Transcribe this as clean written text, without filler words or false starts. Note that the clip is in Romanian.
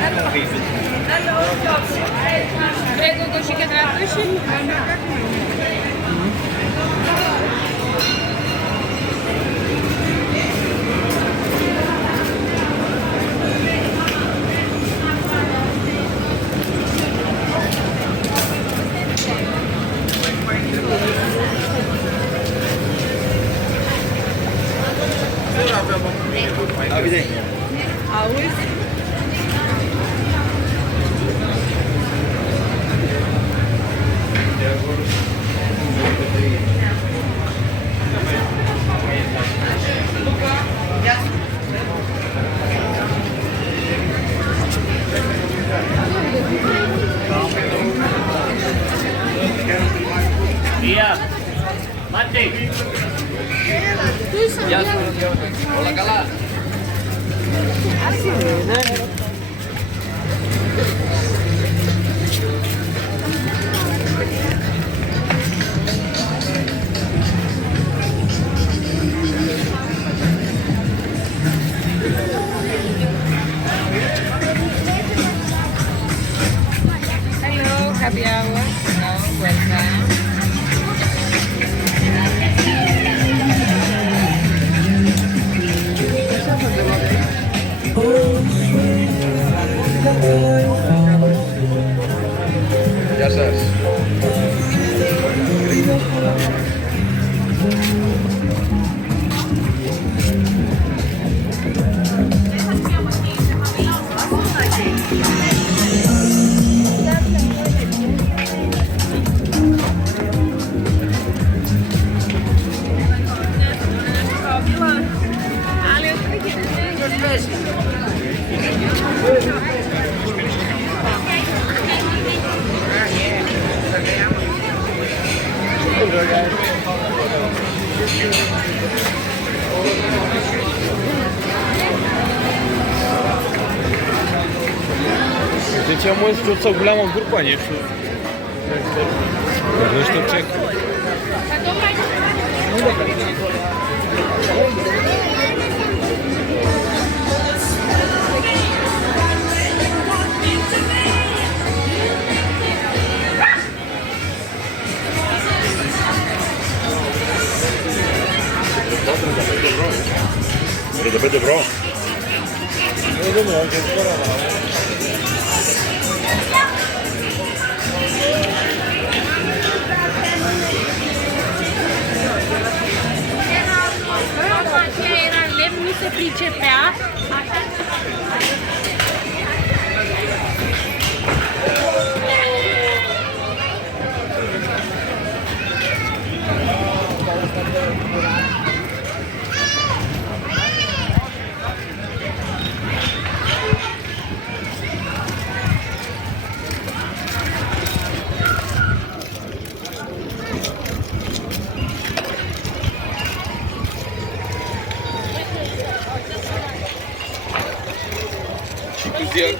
n-am convins. Vrei gogoșică dreaptă și... Evident. Auzi? Iya. Mati. Ya, hola kala. Hello, happy hour. No, welcome. Γεια σας. Зачем мы тут с углем в Гурбане? Ну что, чек? Repete, bro. Aceea era lemn, nu se pricepea. Ziar.